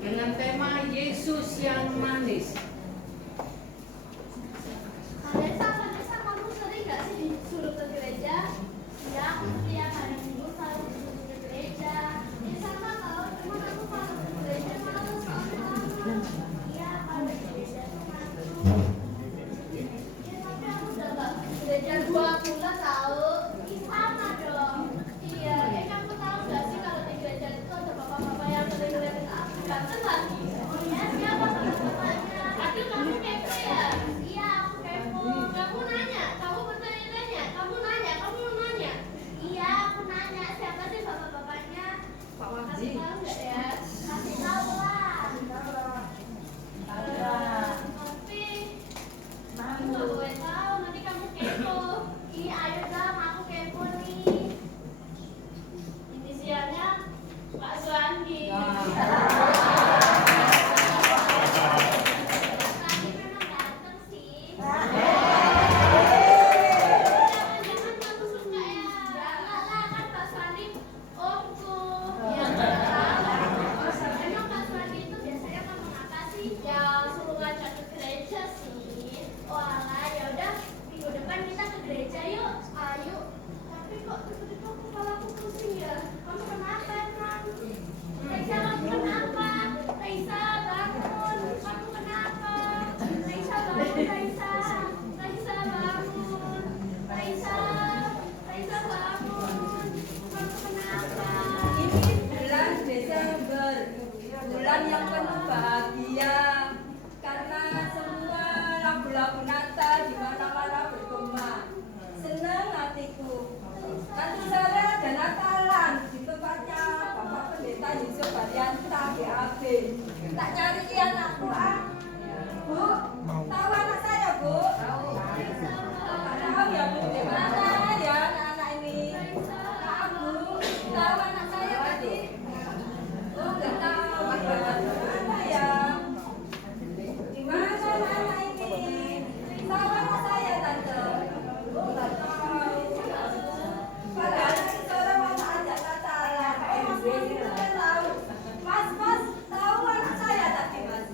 dengan tema Yesus yang manis. Vanessa, kamu sering nggak sih disuruh ke gereja? Ya, aku setiap hari Minggu selalu disuruh ke gereja. Ya sama kalau cuma aku kalau ke gereja malah soalnya lama. Iya, kalau ke gereja tuh ngantuk. Ya tapi aku udah nggak ke gereja 2 bulan tahu. Sama dong. Iya, kamu tahu nggak sih kalau di gereja itu ada bapak-bapak yang sering ngeliatin aku ganteng lagi. Ya siapa bapak-bapaknya? Aduh, kamu kepo ya? Iya, aku kepo. Kamu nanya, kamu bertanya-tanya, kamu nanya. Iya, aku nanya siapa sih bapak-bapaknya? Kasih tahu nggak ya? Kasih tahu lah. Tapi aku nggak boleh tahu, nanti kamu kepo. Iya, ayo dong, aku kepo nih. Inisialnya Pak Suandi. Tadi memang ganteng sih. Jangan kamu suka ya. Janganlah, kan Pak Suandi omku. Ya, emang Pak Suandi itu biasanya ngomong apa sih? Ya, suruh ngajak ke gereja sih. Oh alah, ya udah minggu depan kita ke gereja yuk. Ayo. Tapi kok tiba-tiba kepalaku pusing ya? Kamu kenapa emang? Raisa, kamu kenapa? Raisa, bangun. Kamu kenapa? Raisa, bangun, Raisa. Raisa, bangun. Raisa, bangun. Kamu kenapa? Ini bulan Desember, bulan yang penuh bahagia, karena semua lagu-lagu Natal di mana-mana bergema. Senang hatiku. Nanti sore ada Natalan di tempatnya Bapak Pendeta Yusuf Haryanto GAB. Tak cari anakku Bu, tahu anak saya Bu? Tahu ya Bu, di mana ya anak-anak ini? Tahu Bu, tahu anak saya tadi? Oh nggak tahu, mana ya? Di mana anak ini? Tahu anak saya Tante? Oh nggak tahu. Padahal sore mau ajak Natalan. Mas tahu? Mas tahu anak saya tadi Mas?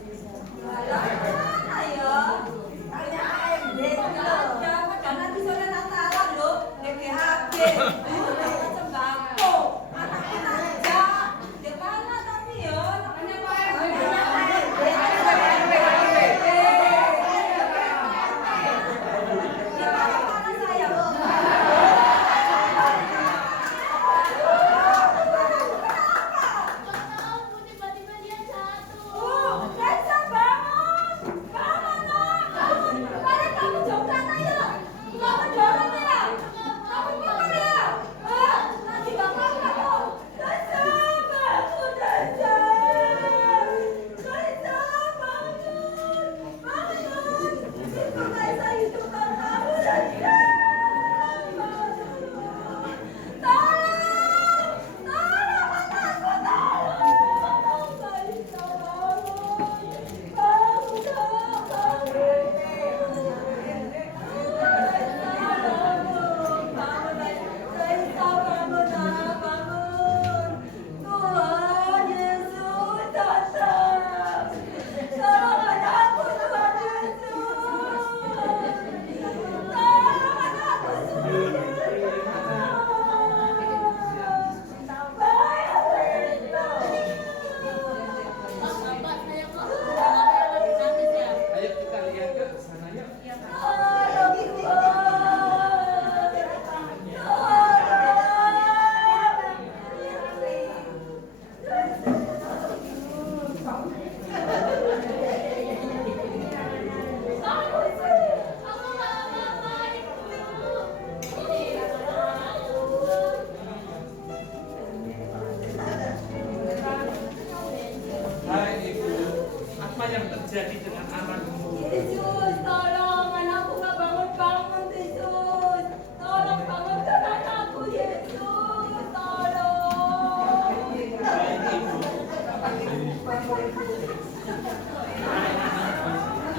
terjadi dengan anakmu. Yesus, tolong anakku nggak bangun-bangun, Yesus. Tolong bangunkan anakku, Yesus. Tolong. Baik, Ibu.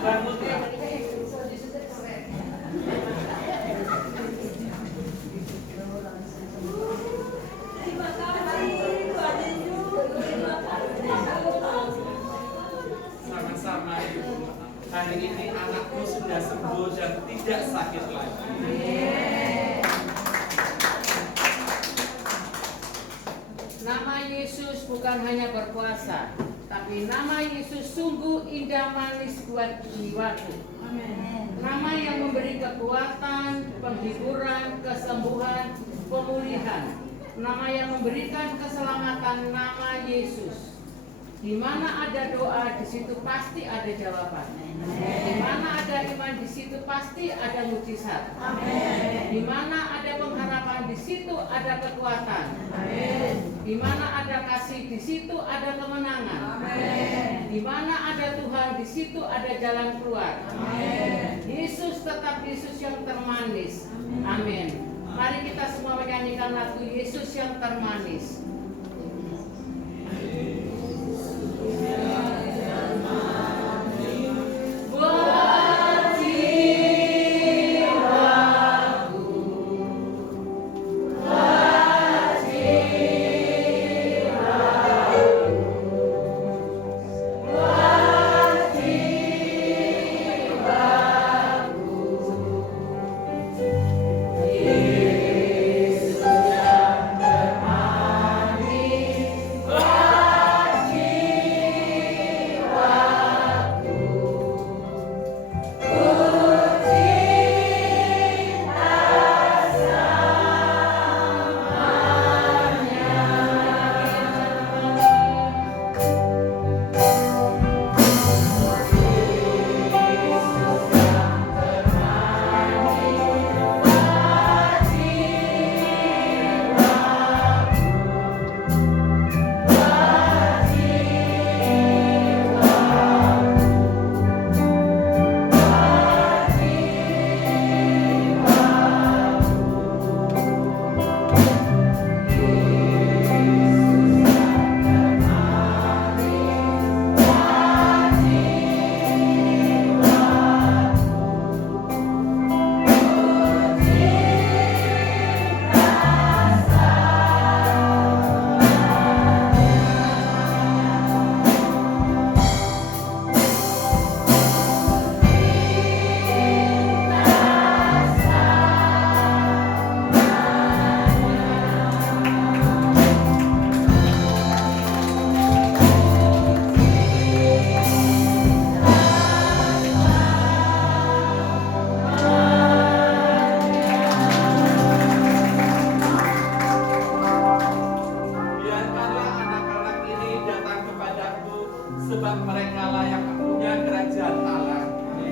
Bangunlah. Terima kasih, Tuhan Yesus. Terima kasih. Sama-sama, Ibu. Hari ini anakmu sudah sembuh dan tidak sakit lagi. Nama Yesus bukan hanya berkuasa, tapi nama Yesus sungguh indah manis buat jiwaku. Nama yang memberi kekuatan, penghiburan, kesembuhan, pemulihan. Nama yang memberikan keselamatan, nama Yesus. Di mana ada doa, di situ pasti ada jawaban. Di mana ada iman, di situ pasti ada mujizat. Di mana ada pengharapan, di situ ada kekuatan. Di mana ada kasih, di situ ada kemenangan. Di mana ada Tuhan, di situ ada jalan keluar. Yesus tetap Yesus yang termanis. Amin. Mari kita semua menyanyikan lagu Yesus yang termanis. sebab mereka layak punya kerajaan Allah.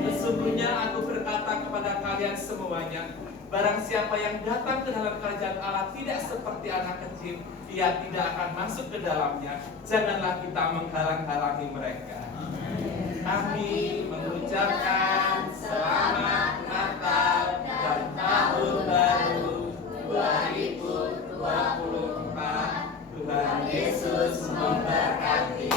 Sesungguhnya aku berkata kepada kalian semuanya, barang siapa yang datang ke dalam kerajaan Allah tidak seperti anak kecil, ia tidak akan masuk ke dalamnya. Janganlah kita menghalang-halangi mereka. Kami mengucapkan selamat Natal dan Tahun Baru 2024. Tuhan Yesus memberkati.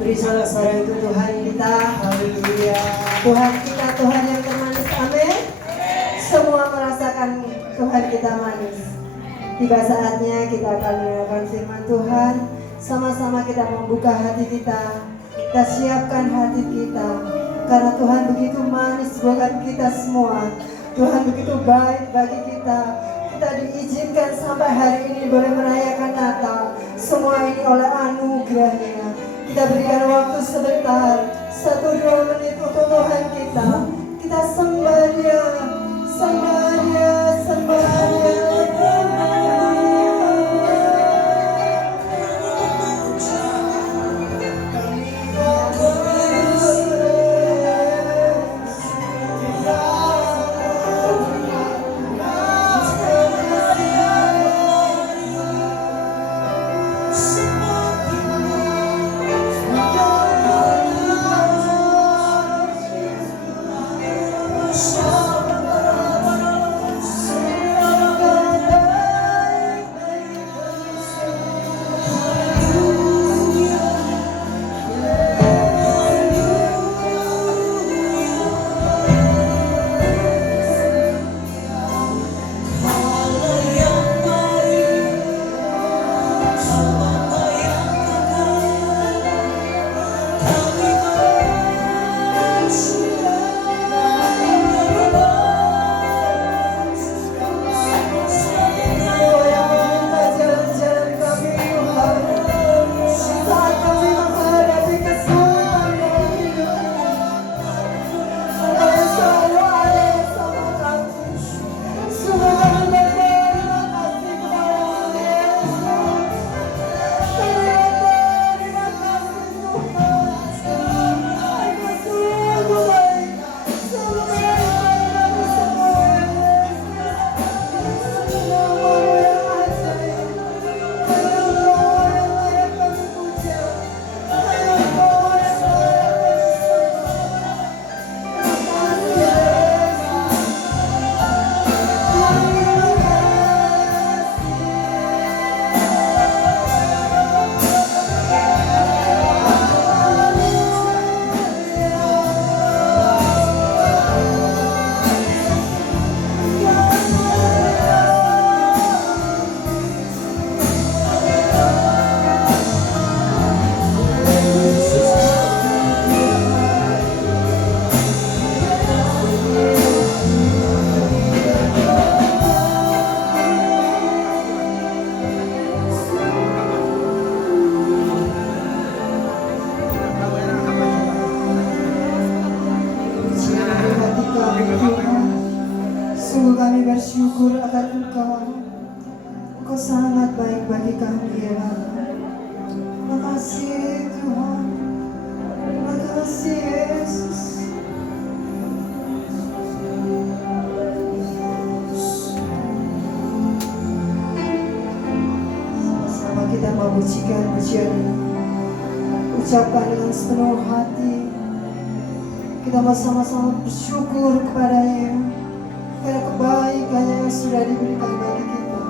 Beri sorak-sorai untuk Tuhan kita, haleluya. Tuhan kita, Tuhan yang termanis, amin. Semua merasakan Tuhan kita manis. Tiba saatnya kita akan mendengarkan firman Tuhan. Sama-sama kita membuka hati kita. Kita siapkan hati kita. Karena Tuhan begitu manis buat kita semua. Tuhan begitu baik bagi kita. Kita diizinkan sampai hari ini boleh merayakan Natal. Semua ini oleh anugerah-Nya. Kita berikan waktu sebentar, 1-2 menit untuk Tuhan kita. Kita sembah Dia, sembah Dia, sembah Dia. Sungguh kami bersyukur akan Engkau. Engkau sangat baik bagi kami ya Bapa. Makasih Tuhan. Makasih Yesus. Sama-sama kita memujikan pujian ini. Ucapkan dengan sepenuh hati. Kita mau sama-sama bersyukur kepada-Nya karena kebaikan-Nya yang sudah diberikan bagi kita.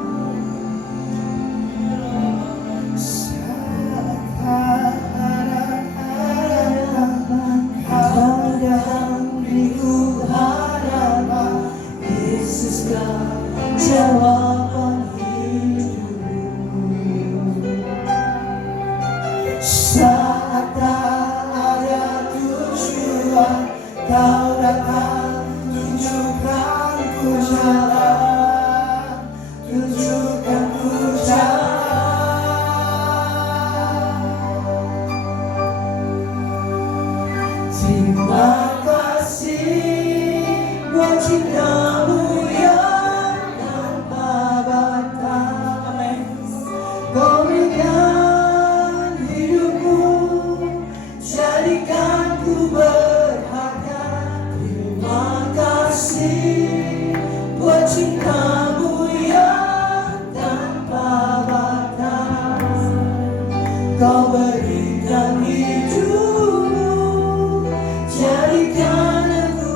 Jawaban hidup saat tak ada tujuan, Kau datang tunjukkan ku jalan, tunjukkan ku jalan. Terima kasih buat cinta-Mu yang tanpa batas. Kau berikan hidupku, jadikan ku berharga. Terima kasih buat cinta-Mu yang tanpa batas. Kau berikan hidupmu, jadikan aku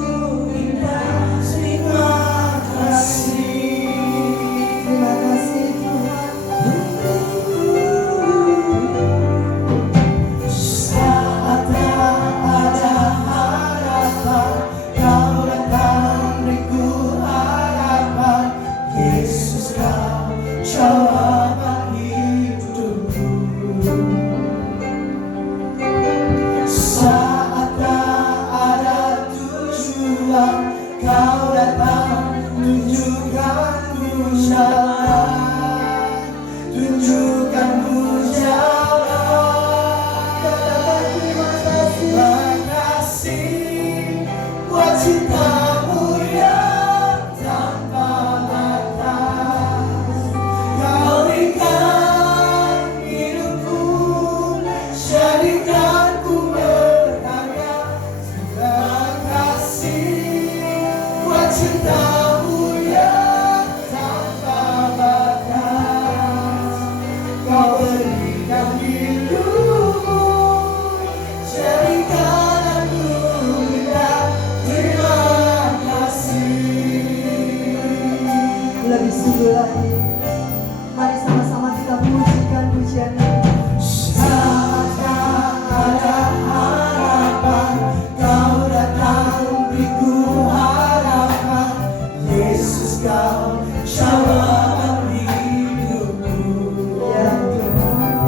indah. Terima datang, tunjukkan ku jalan, tunjukkan ku jalan. Katakan terima kasih buat cintamu yang tanpa batas. Kau berikan hidupku, jadikan ku berharga. Terima kasih buat cintamu yang tanpa batas. Kau berikan hidupmu, jadikan aku indah. Terima kasih. Lebih sungguh lagi, mari sama-sama kita pujikan pujian ini. Saat ada harapan, kau datang beriku harapan. Yesus, kau jawaban hidupku. Ya Tuhan,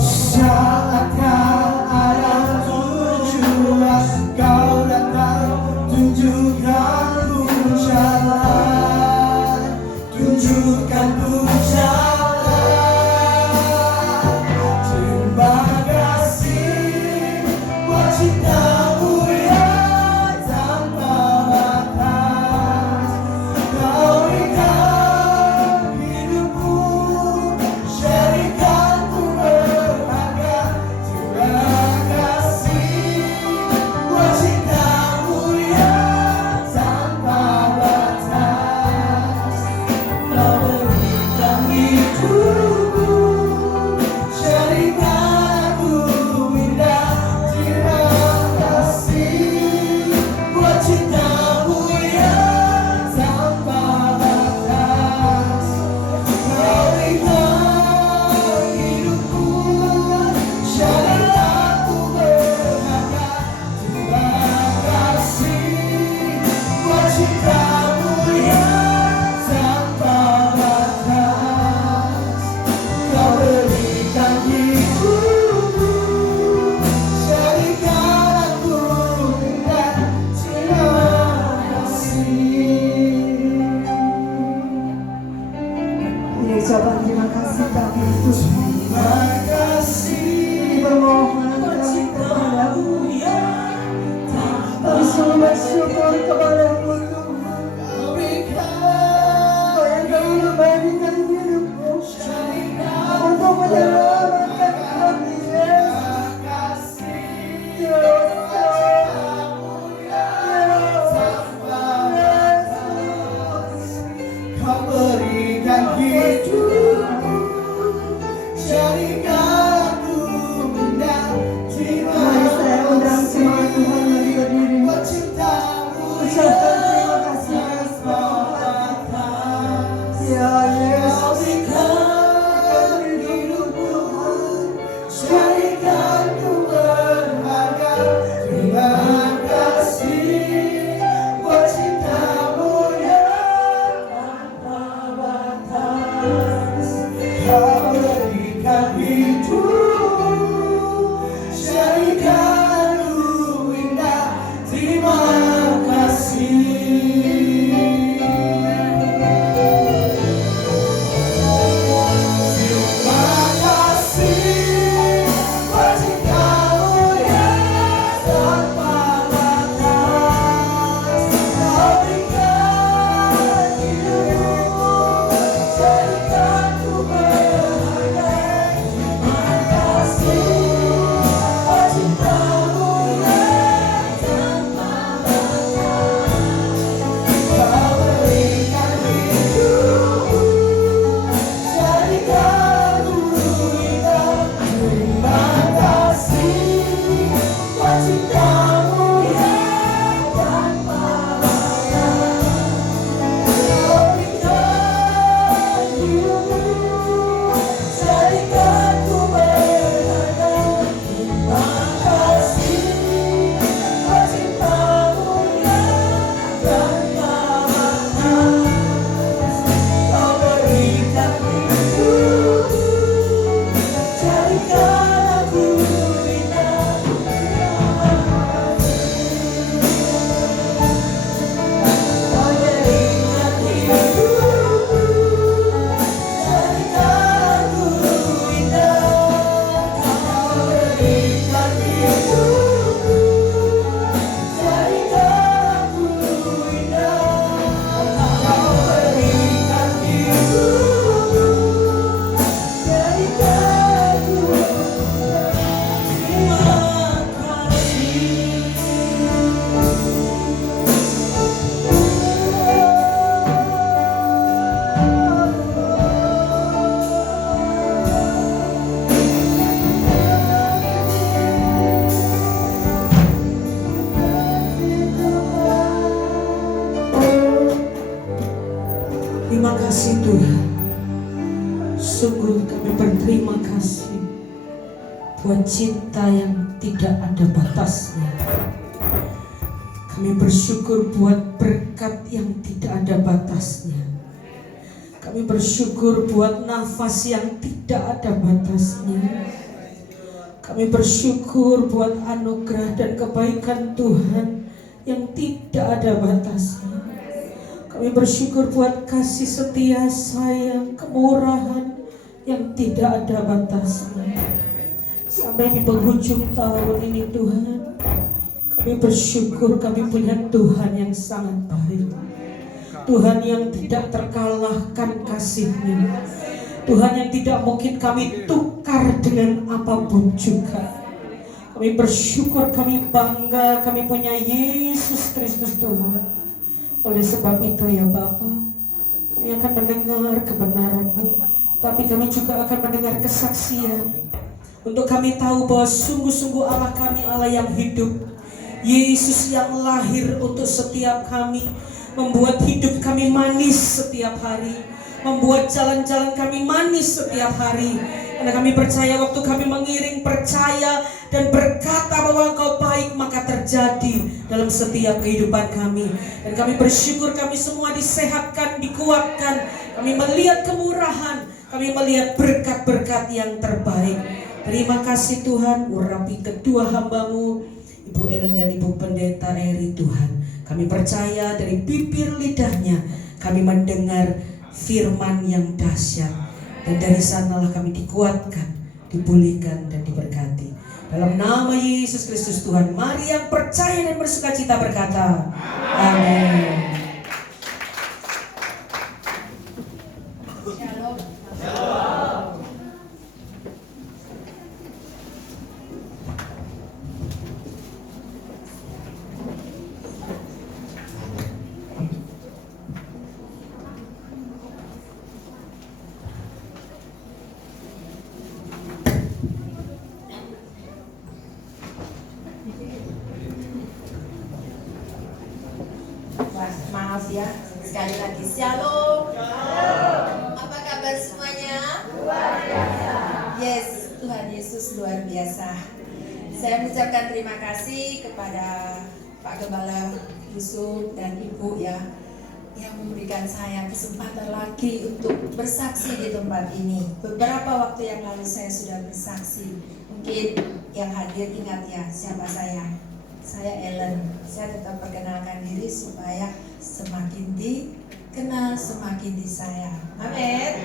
Saat ada tujuan, kau datang tunjukkan ku jalan, tunjukkan ku jalan. Terima kasih buat cintamu yang tanpa batas. Kau berikan hidupku, jadikan ku berharga. Terima kasih buat cintamu yang tanpa batas. Kau berikan Terima kasih Tuhan. Sungguh kami berterima kasih buat cinta yang tidak ada batasnya. Kami bersyukur buat berkat yang tidak ada batasnya. Kami bersyukur buat nafas yang tidak ada batasnya. Kami bersyukur buat anugerah dan kebaikan Tuhan yang tidak ada batasnya. Kami bersyukur buat kasih setia, sayang, kemurahan yang tidak ada batasnya. Sampai di penghujung tahun ini Tuhan, kami bersyukur kami punya Tuhan yang sangat baik. Tuhan yang tidak terkalahkan kasih-Nya. Tuhan yang tidak mungkin kami tukar dengan apapun juga. Kami bersyukur, kami bangga, kami punya Yesus Kristus Tuhan. Oleh sebab itu ya Bapa, kami akan mendengar kebenaran-Mu, tapi kami juga akan mendengar kesaksian. Untuk kami tahu bahwa sungguh-sungguh Allah kami Allah yang hidup. Yesus yang lahir untuk setiap kami, membuat hidup kami manis setiap hari, membuat jalan-jalan kami manis setiap hari. Karena kami percaya waktu kami mengiring, percaya dan berkata bahwa Engkau baik, maka terjadi dalam setiap kehidupan kami. Dan kami bersyukur kami semua disehatkan, dikuatkan. Kami melihat kemurahan, kami melihat berkat-berkat yang terbaik. Terima kasih Tuhan, urapi kedua hamba-Mu, Ibu Ellen dan Ibu Pendeta Eri Tuhan. Kami percaya dari bibir lidahnya kami mendengar firman yang dahsyat. Dan dari sanalah kami dikuatkan, dipulihkan dan diberkati. Dalam nama Yesus Kristus Tuhan, mari yang percaya dan bersukacita berkata, amin. Maaf ya, sekali lagi shalom. Apa kabar semuanya? Luar biasa. Yes, Tuhan Yesus luar biasa. Saya mengucapkan terima kasih kepada Pak Gembala Yusuf dan Ibu ya, yang memberikan saya kesempatan lagi untuk bersaksi di tempat ini. Beberapa waktu yang lalu saya sudah bersaksi. Mungkin yang hadir ingat ya siapa saya. Saya Ellen. Saya tetap perkenalkan diri supaya semakin dikenal, semakin disayang. Amin.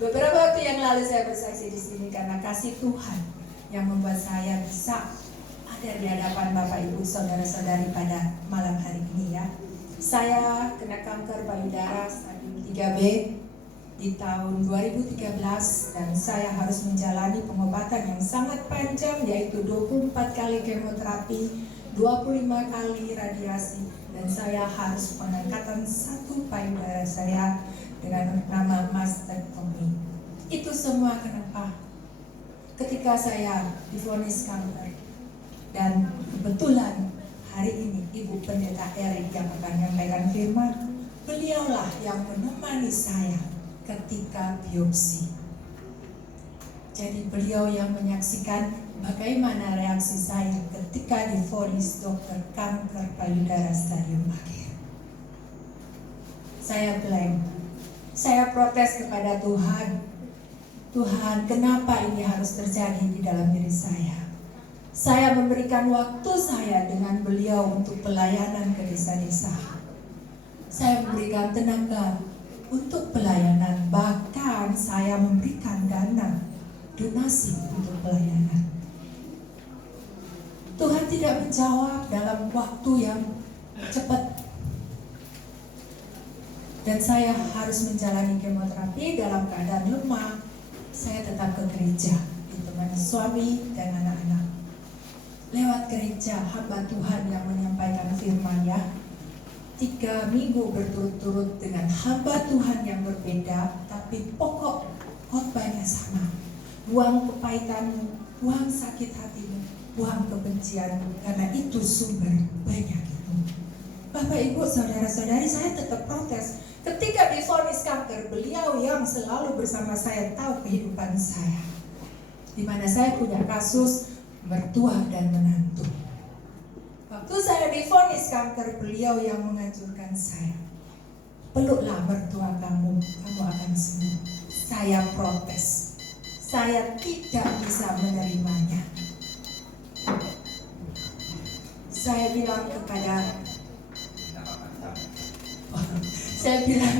Beberapa waktu yang lalu saya bersaksi di sini karena kasih Tuhan yang membuat saya bisa ada di hadapan Bapak Ibu saudara-saudari pada malam hari ini ya. Saya kena kanker payudara stadium 3B di tahun 2013 dan saya harus menjalani pengobatan yang sangat panjang, yaitu 24 kali kemoterapi, 25 kali radiasi, dan saya harus pengangkatan satu payudara saya dengan nama mastectomy. Itu semua kenapa? Ketika saya divonis kanker, dan kebetulan hari ini Ibu Pendeta Erik yang akan menyampaikan firman, beliaulah yang menemani saya ketika biopsi. Jadi beliau yang menyaksikan bagaimana reaksi saya ketika divonis dokter kanker payudara stadium akhir. Saya blank. Saya protes kepada Tuhan. Tuhan, kenapa ini harus terjadi di dalam diri saya? Saya memberikan waktu saya dengan beliau untuk pelayanan ke desa-desa. Saya memberikan tenaga untuk pelayanan, bahkan saya memberikan dana donasi untuk pelayanan. Tuhan tidak menjawab dalam waktu yang cepat, dan saya harus menjalani kemoterapi dalam keadaan lemah. Saya tetap ke gereja ditemani suami dan anak-anak. Lewat gereja, hamba Tuhan yang menyampaikan firman ya, 3 minggu berturut-turut dengan hamba Tuhan yang berbeda, tapi pokok khotbahnya sama. Buang kepahitanmu, buang sakit hatimu, buang kebencianmu, karena itu sumber penyakitmu. Bapak Ibu, saudara-saudari, saya tetap protes. Ketika divonis kanker, beliau yang selalu bersama saya tahu kehidupan saya, di mana saya punya kasus mertua dan menantu. Waktu saya divonis kanker, beliau yang menganjurkan saya, peluklah mertua kamu akan sembuh. Saya protes, saya tidak bisa menerimanya. Saya bilang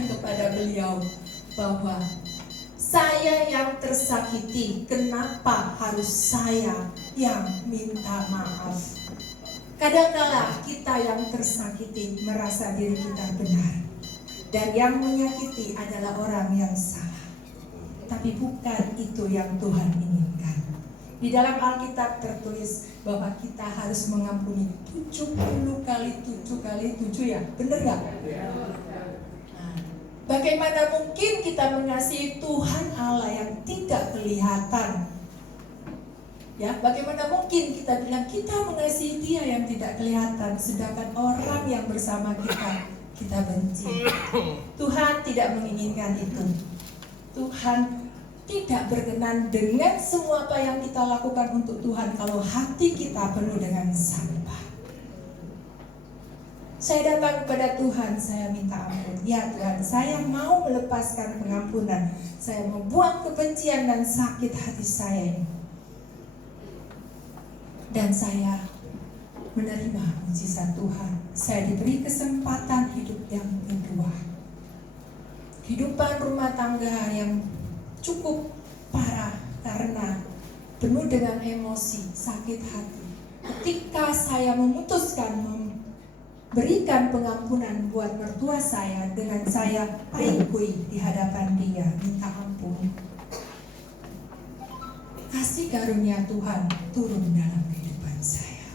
kepada beliau bahwa saya yang tersakiti, kenapa harus saya yang minta maaf? Kadang-kala kita yang tersakiti merasa diri kita benar, dan yang menyakiti adalah orang yang salah. Tapi bukan itu yang Tuhan inginkan. Di dalam Alkitab tertulis bahwa kita harus mengampuni 70 kali 7 ya, benar nggak? Nah, bagaimana mungkin kita mengasihi Tuhan Allah yang tidak kelihatan? Ya, bagaimana mungkin kita bilang kita mengasihi Dia yang tidak kelihatan, sedangkan orang yang bersama kita benci? Tuhan tidak menginginkan itu. Tuhan tidak berkenan dengan semua apa yang kita lakukan untuk Tuhan kalau hati kita penuh dengan sampah. Saya datang kepada Tuhan, saya minta ampun. Ya Tuhan, saya mau melepaskan pengampunan. Saya membuang kebencian dan sakit hati saya ini. Dan saya menerima mujizat Tuhan. Saya diberi kesempatan hidup yang kedua. Kehidupan rumah tangga yang cukup parah karena penuh dengan emosi, sakit hati. Ketika saya memutuskan memberikan pengampunan buat mertua saya dengan saya paikui di hadapan dia, minta ampun, kasih karunia Tuhan turun dalam kehidupan saya.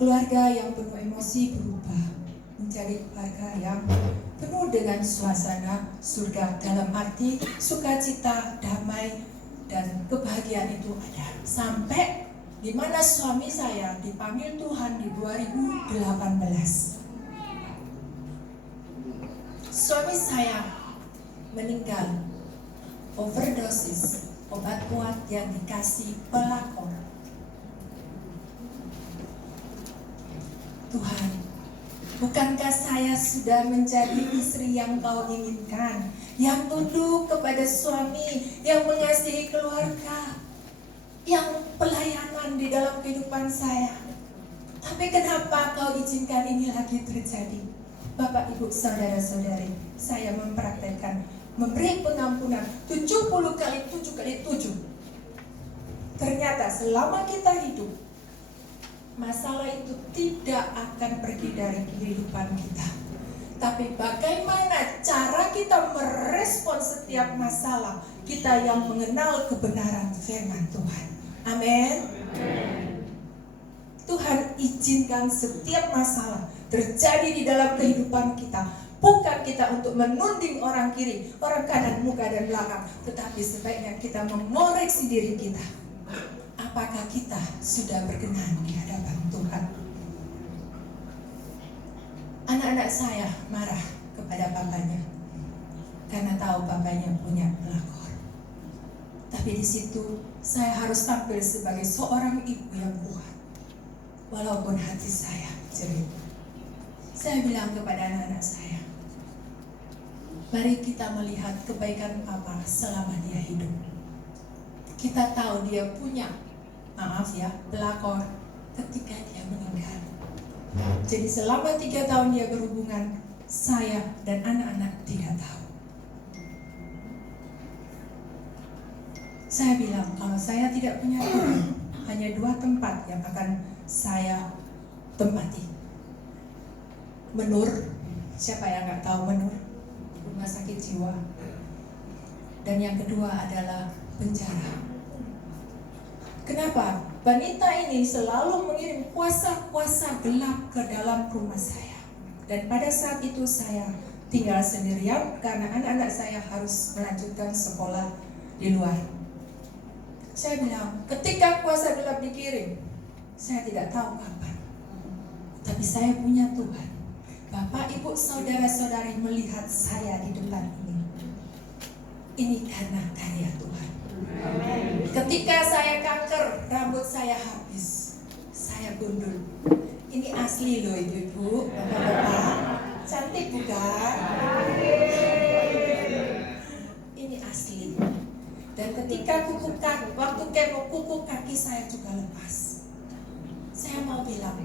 Keluarga yang penuh emosi berubah menjadi keluarga yang penuh dengan suasana surga, dalam arti sukacita, damai, dan kebahagiaan itu ada. Sampai di mana suami saya dipanggil Tuhan di 2018. Suami saya meninggal overdosis obat kuat yang dikasih pelakor. Tuhan, bukankah saya sudah menjadi istri yang Kau inginkan, yang tunduk kepada suami, yang mengasihi keluarga, yang pelayanan di dalam kehidupan saya? Tapi kenapa Kau izinkan ini lagi terjadi? Bapak, Ibu, saudara-saudari, saya mempraktekkan memberi pengampunan 70 kali 7 kali 7. Ternyata selama kita hidup, masalah itu tidak akan pergi dari kehidupan kita. Tapi bagaimana cara kita merespon setiap masalah, kita yang mengenal kebenaran firman Tuhan. Amin. Tuhan izinkan setiap masalah terjadi di dalam kehidupan kita. Bukan kita untuk menunding orang kiri, orang kanan, muka dan belakang, tetapi sebaiknya kita mengoreksi diri kita. Apakah kita sudah berkenan di hadapan Tuhan? Anak-anak saya marah kepada papanya karena tahu papanya punya pelakor. Tapi di situ saya harus tampil sebagai seorang ibu yang kuat, walaupun hati saya jerit. Saya bilang kepada anak-anak saya, mari kita melihat kebaikan Papa selama dia hidup. Kita tahu dia punya, maaf ya, pelakor ketika dia meninggal. Jadi selama 3 tahun dia berhubungan, saya dan anak-anak tidak tahu. Saya bilang, kalau saya tidak punya Tuhan, hanya 2 tempat yang akan saya tempati. Menur, siapa yang nggak tahu Menur? Rumah sakit jiwa. Dan yang kedua adalah penjara. Kenapa? Wanita ini selalu mengirim kuasa-kuasa gelap ke dalam rumah saya. Dan pada saat itu saya tinggal sendirian karena anak-anak saya harus melanjutkan sekolah di luar. Saya bilang, ketika kuasa gelap dikirim, saya tidak tahu kapan. Tapi saya punya Tuhan. Bapak, Ibu, saudara-saudari melihat saya di depan ini karena karya Tuhan. Ketika saya kanker, rambut saya habis, saya gundul. Ini asli loh ibu-ibu, bapak-bapak, cantik bukan? Ini asli. Dan ketika waktu kemo kuku kaki saya juga lepas. Saya mau bilang,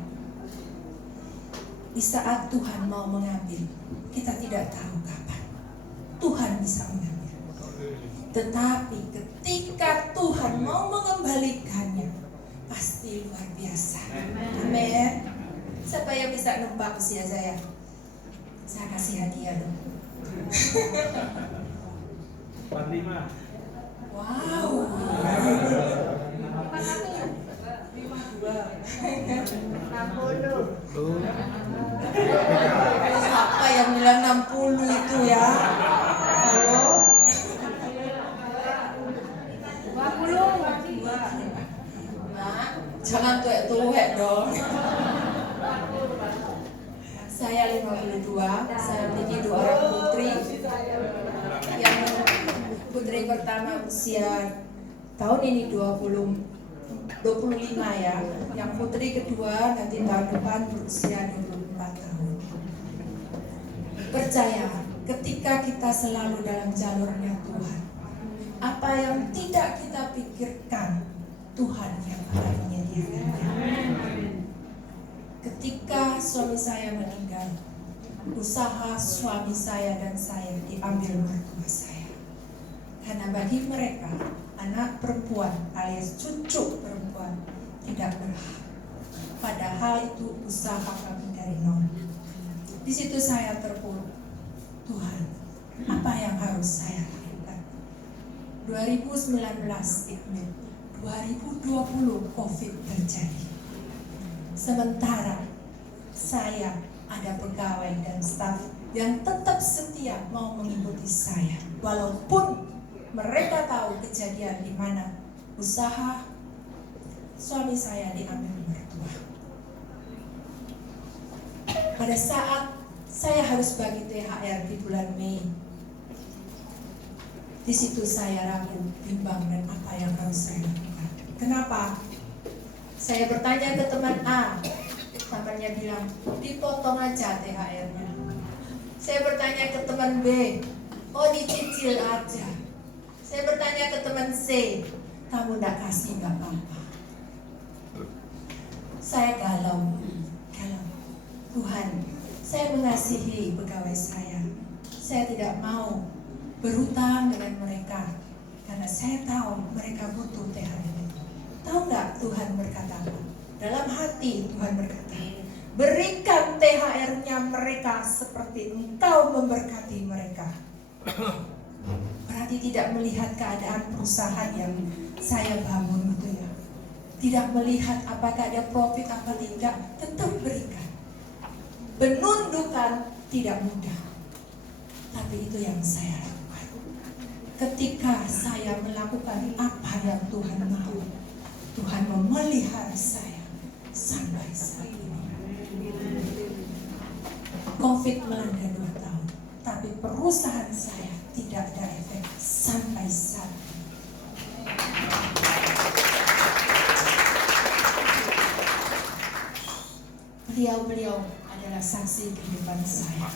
di saat Tuhan mau mengambil, kita tidak tahu kapan Tuhan bisa mengambil. Tetapi ketika Tuhan mau mengembalikannya, pasti luar biasa. Amin. Siapa yang bisa nebak usia saya? Saya kasih hadiah dong. 45. Wow. 60. Siapa yang bilang 60 itu ya? Halo? 20. Nah, jangan tuwek-tuwek dong. Saya 52, saya memiliki 2 orang putri. Yang putri pertama usia tahun ini 25 ya. Yang putri kedua nanti tahun depan berusia 24 tahun. Percaya, ketika kita selalu dalam jalurnya Tuhan, apa yang tidak kita pikirkan, Tuhan yang akan menyediakannya. Ketika suami saya meninggal, usaha suami saya dan saya diambil mertua saya. Karena bagi mereka, anak perempuan alias cucu perempuan tidak berhak. Padahal itu usaha kami dari nol. Di situ saya terpuruk. Tuhan, apa yang harus saya lakukan? 2019 diambil, 2020 COVID terjadi. Sementara saya ada pegawai dan staf yang tetap setia mau mengikuti saya, walaupun mereka tahu kejadian di mana usaha suami saya diambil mertua. Pada saat saya harus bagi THR di bulan Mei, di situ saya ragu, bimbang dan apa yang harus saya lakukan. Kenapa? Saya bertanya ke teman A, temannya bilang dipotong aja THR-nya. Saya bertanya ke teman B, oh dicicil aja. Saya bertanya ke teman C, kamu nggak kasih nggak apa-apa. Saya galau. Tuhan, saya mengasihi pegawai saya. Saya tidak mau berhutang dengan mereka karena saya tahu mereka butuh THR. Tahu nggak Tuhan berkata apa? Dalam hati Tuhan berkata, berikan THR-nya mereka seperti Engkau memberkati mereka. Berarti tidak melihat keadaan perusahaan yang saya bangun itu ya. Tidak melihat apakah ada profit apa tidak, tetap berikan. Penundukan tidak mudah, tapi itu yang saya lakukan. Ketika saya melakukan apa yang Tuhan mau, Tuhan memelihara saya sampai saat ini. COVID melanda 2 tahun, tapi perusahaan saya tidak ada efek sampai saat ini. Beliau-beliau adalah saksi kehidupan saya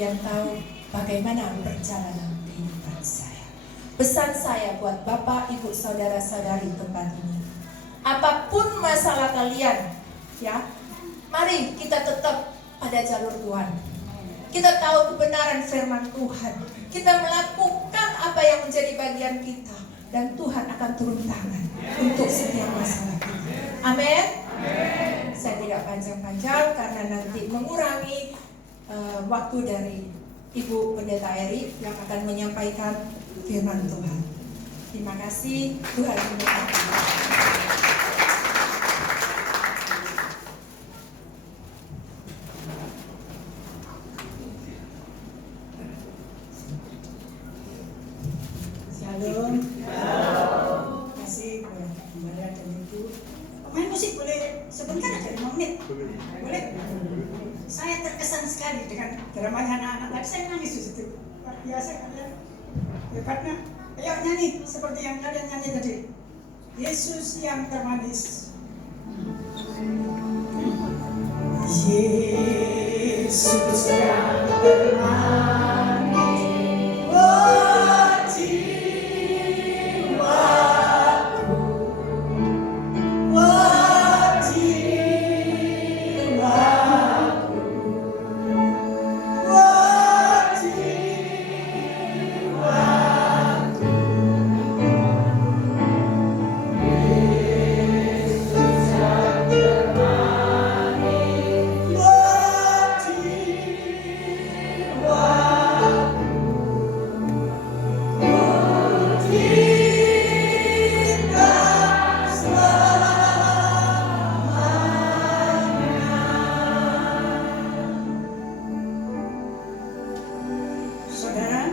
yang tahu bagaimana perjalanan kehidupan saya. Pesan saya buat Bapak, Ibu, Saudara-saudari tempat ini, apapun masalah kalian, ya, mari kita tetap pada jalur Tuhan. Kita tahu kebenaran firman Tuhan. Kita melakukan apa yang menjadi bagian kita, dan Tuhan akan turun tangan untuk setiap masalah kita. Amin. Saya tidak panjang-panjang karena nanti mengurangi waktu dari Ibu Pendeta Eri yang akan menyampaikan firman Tuhan. Terima kasih, Tuhan memberkati. Shalom. Terima kasih buat Gembala dan Ibu. Main musik boleh sebentar aja, 5 menit. Boleh? Saya terkesan berkesan sekali dengan dramanya anak-anak. Tadi saya nangis di situ. Luar biasa kalian. Hebatnya. Ayo nyanyi seperti yang kalian nyanyi tadi. Yesus yang termanis. Yesus yang termanis. Oh jiwaku, oh jiwaku, oh jiwaku. Yesus yang termanis. Oh jiwaku, oh cinta selamanya. Saudara,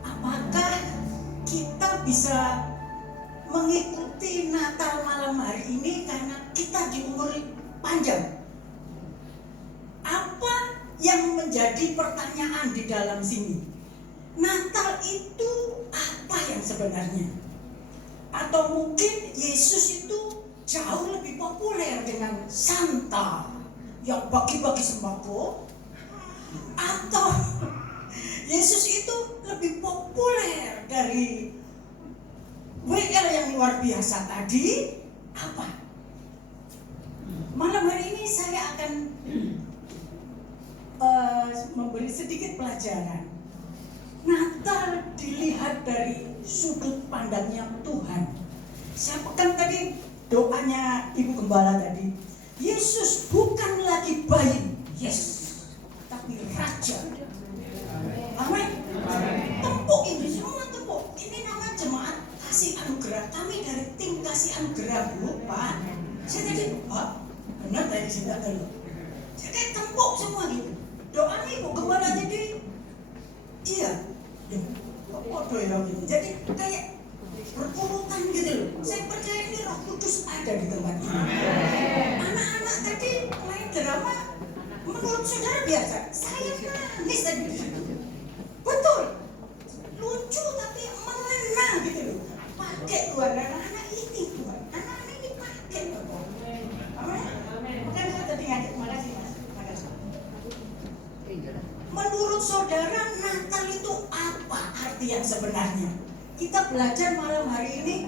apakah kita bisa mengikuti Natal malam hari ini karena kita di umur panjang? Apa yang menjadi pertanyaan di dalam sini? Natal itu apa yang sebenarnya? Atau mungkin Yesus itu jauh lebih populer dengan Santa yang bagi-bagi sembako? Atau Yesus itu lebih populer dari WL yang luar biasa tadi? Apa? Malam hari ini saya akan memberi sedikit pelajaran. Natal dilihat dari sudut pandangnya Tuhan. Saya pegang tadi doanya Ibu Gembala tadi. Yesus bukan lagi bayi, yes, tapi Raja. Amin. Tempuk ini, semua tempuk. Ini nama jemaat kasih anugerah. Kami dari tim kasih anugerah, Bu, Pak. Saya tadi, Pak, benar tadi saya tahu. Saya kayak tempuk semua gitu. Doanya Ibu Gembala tadi, iya. Apa ya gitu. Jadi kayak berurutan gitu loh. Saya percaya ini Roh Kudus ada di tempat ini. Anak-anak tadi main drama, menurut saudara biasa. Saya nangis tadi di situ. Betul, lucu tapi mengena gitu loh. Pakai Tuhan, anak-anak ini Tuhan, anak-anak ini pakai Tuhan. Amin. Bukan saya tadi ngajak, makasih Mas. Makasih. Menurut saudara, Natal itu apa arti yang sebenarnya? Kita belajar malam hari ini